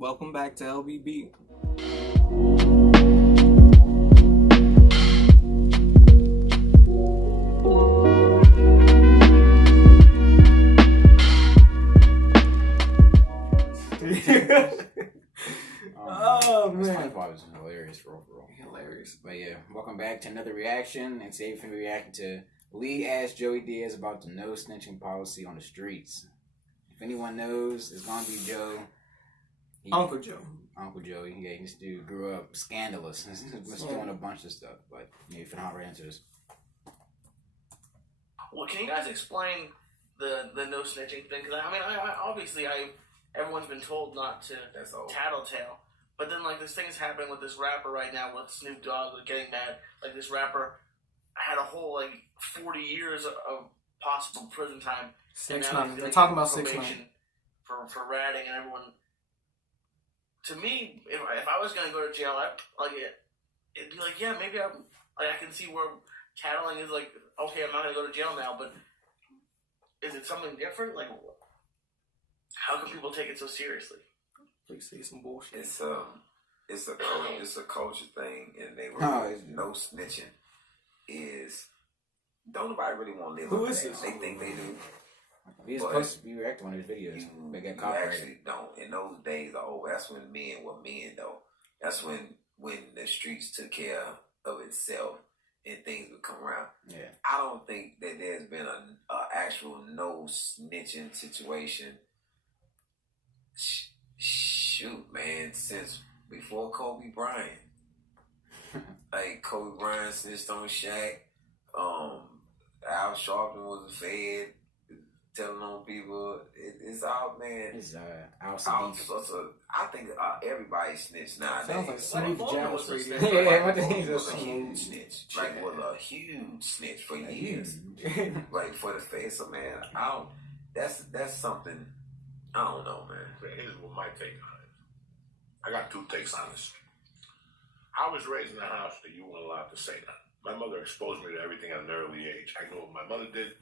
Welcome back to LBB. Oh man, SpongeBob is hilarious for overall. Hilarious. But yeah, welcome back to another reaction. And today we're going to be reacting to Lee asked Joey Diaz about the no snitching policy on the streets. If anyone knows, it's gonna be Joe. Uncle Joe. Uncle Joe. Yeah, this dude grew up scandalous. Was doing a bunch of stuff. But yeah, if you're not right into this. Well, can you guys explain the no snitching thing? Because obviously everyone's been told not to tattletale, but then like this thing is happening with this rapper right now with Snoop Dogg getting mad. Like this rapper had a whole 40 years of possible prison time. 6 months. They're talking about 6 months for ratting, and everyone. To me, if I was gonna go to jail, it'd be like, yeah, maybe I can see where tattling is like, okay, I'm not gonna go to jail now, but is it something different? Like, how can people take it so seriously? Please say some bullshit. It's a culture thing, and they no snitching is don't nobody really want to live. Who is this? They think they do. He's supposed to be reacting on his videos. They get You copyrighted. actually don't. In those days, that's when men were men, though. That's when the streets took care of itself and things would come around. Yeah. I don't think that there's been a actual no snitching situation. Shoot, man, since before Kobe Bryant. Like Kobe Bryant snitched on Shaq. Al Sharpton was a fed. Telling on people, it's all, man. It's I think everybody snitch nowadays. Sounds like Snoop was a Radio. snitch. Yeah, what the He heck was is a that? huge snitch. Like was a huge snitch for years. Like for the face. So man, that's something. I don't know, man. Here's what my take on it. I got two takes on this. I was raised in a house that you weren't allowed to say that. My mother exposed me to everything at an early age. I knew what my mother did.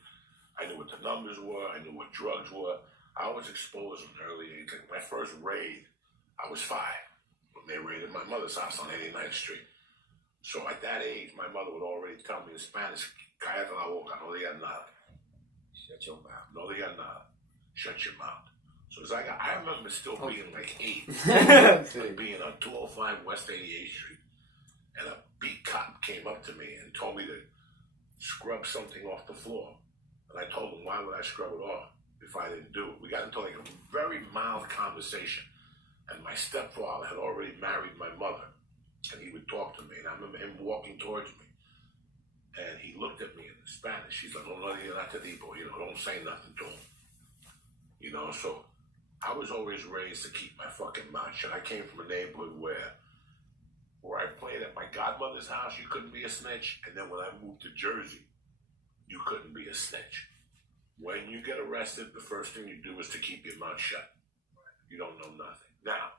I knew what the numbers were. I knew what drugs were. I was exposed at an early age. My first raid, I was 5 when they raided my mother's house on 89th Street. So at that age, my mother would already tell me in Spanish, "Cállate la boca, no digas nada." Shut your mouth. No digas nada. Shut your mouth. So as I remember still being like 8, being on 205 West 88th Street, and a beat cop came up to me and told me to scrub something off the floor. And I told him, why would I scrub it off if I didn't do it? We got into like a very mild conversation. And my stepfather had already married my mother. And he would talk to me. And I remember him walking towards me. And he looked at me in Spanish. He's like, no digas nada, don't say nothing to him. So I was always raised to keep my fucking mouth shut. I came from a neighborhood where I played at my godmother's house, you couldn't be a snitch. And then when I moved to Jersey, you couldn't be a snitch. When you get arrested, the first thing you do is to keep your mouth shut. You don't know nothing. Now,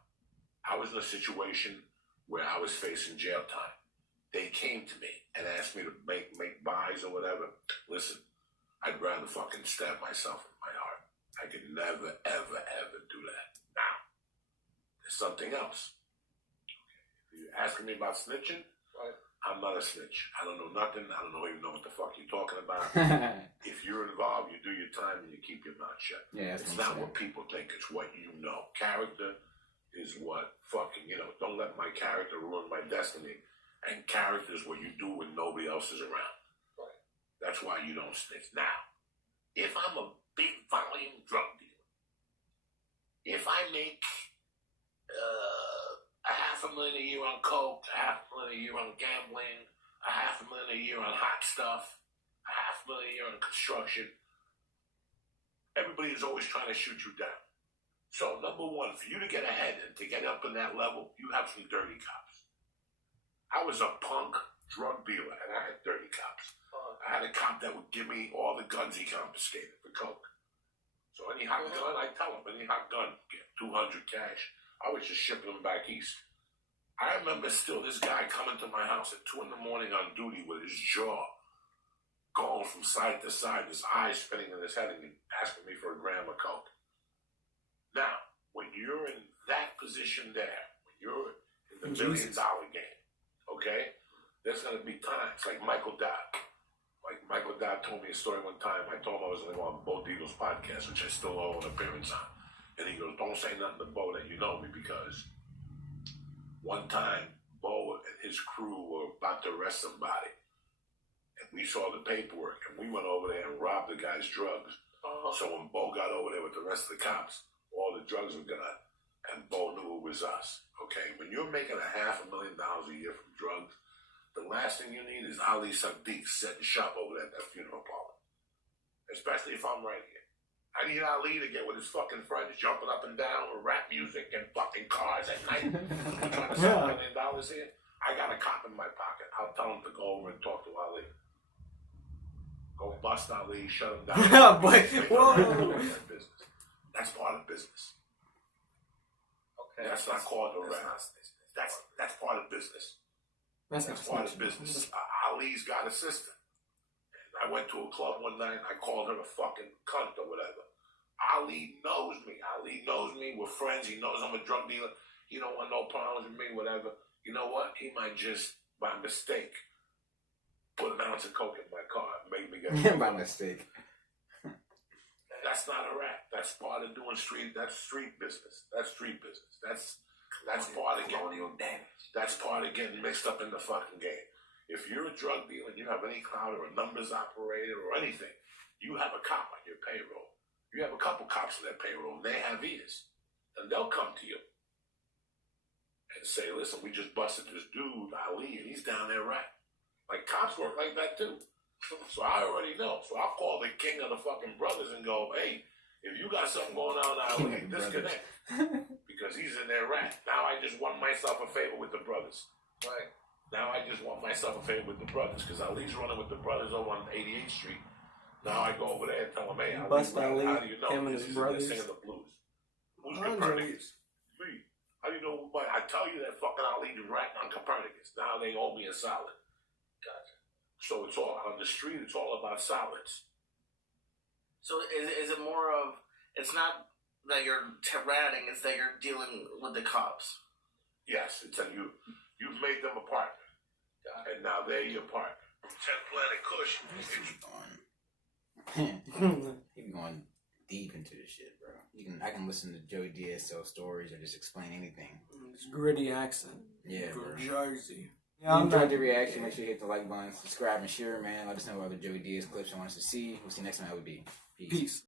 I was in a situation where I was facing jail time. They came to me and asked me to make buys or whatever. Listen, I'd rather fucking stab myself in my heart. I could never, ever, ever do that. Now, there's something else. You're asking me about snitching? Right. I'm not a snitch. I don't know nothing. I don't even know what the fuck you're talking about. If you're involved, you do your time and you keep your mouth shut. Yeah, it's not what people think. It's what you know. Character is what fucking, don't let my character ruin my destiny. And character is what you do when nobody else is around. Right. That's why you don't snitch. Now, if I'm a big volume drug dealer, if I make $500,000 a year on coke, $500,000 a year on gambling, $500,000 a year on hot stuff, $500,000 a year on construction, everybody is always trying to shoot you down. So number one, for you to get ahead and to get up in that level, you have some dirty cops. I was a punk drug dealer and I had dirty cops. I had a cop that would give me all the guns he confiscated for coke. So any hot gun, I tell him, any hot gun, get 200 cash. I was just shipping them back east. I remember still this guy coming to my house at 2 a.m. on duty with his jaw going from side to side, his eyes spinning in his head, and asking me for a gram of coke. Now, when you're in that position there, when you're in the $1 million game, okay, there's going to be times like Michael Dodd. Like Michael Dodd told me a story one time. I told him I was going to go on Bo Diegel's podcast, which I still owe an appearance on. And he goes, don't say nothing to Bo that you know me, because one time Bo and his crew were about to arrest somebody. And we saw the paperwork, and we went over there and robbed the guy's drugs. So when Bo got over there with the rest of the cops, all the drugs were gone, and Bo knew it was us. Okay, when you're making $500,000 a year from drugs, the last thing you need is Ali Sadiq setting shop over there at that funeral parlor. Especially if I'm right here. I need Ali to get with his fucking friends jumping up and down with rap music and fucking cars at night. I'm trying to sell $1 million here. I got a cop in my pocket. I'll tell him to go over and talk to Ali. Go bust Ali, shut him down. But, whoa. That's part of business. Okay. That's not called a rap. That's That's part of business. That's part of business. Ali's got a sister. And I went to a club one night. I called her a fucking cunt or whatever. Ali knows me. Ali knows me. We're friends. He knows I'm a drug dealer. He don't want no problems with me, whatever. You know what? He might just, by mistake, put an ounce of coke in my car and make me get by mistake. That's not a rap. That's part of doing street. That's street business. That's street business. That's part of colonial damage. That's part of getting mixed up in the fucking game. If you're a drug dealer and you have any clout or a numbers operator or anything, you have a cop on your payroll. You have a couple cops on their payroll, and they have ears. And they'll come to you and say, listen, we just busted this dude, Ali, and he's down there rapping. Like, cops work like that too. So I already know. So I'll call the king of the fucking brothers and go, hey, if you got something going on, Ali, disconnect. Because he's in there rap. Now I just won myself a favor with the brothers. Right. Now I just won myself a favor with the brothers, because Ali's running with the brothers over on 88th Street. Now I go over there and tell him, hey, Bust Ali, how Ali, do you know him and this his is brothers. singing the blues? Who's Copernicus? Me. How do you know? But I tell you that fucking Ali was rapping on Copernicus. Now they owe me a solid. Gotcha. So it's all on the street. It's all about solids. So is it more of, it's not that you're ratting, it's that you're dealing with the cops? Yes, it's that you've made them a partner, and now they're your partner. 10 Planet Kush. He be going deep into this shit, bro. I can listen to Joey Diaz tell stories or just explain anything. It's gritty accent. Yeah, From bro. Jersey. If you enjoyed the reaction, make sure you hit the like button, subscribe, and share, man. Let us know what other Joey Diaz clips you want us to see. We'll see you next time, LB. Peace.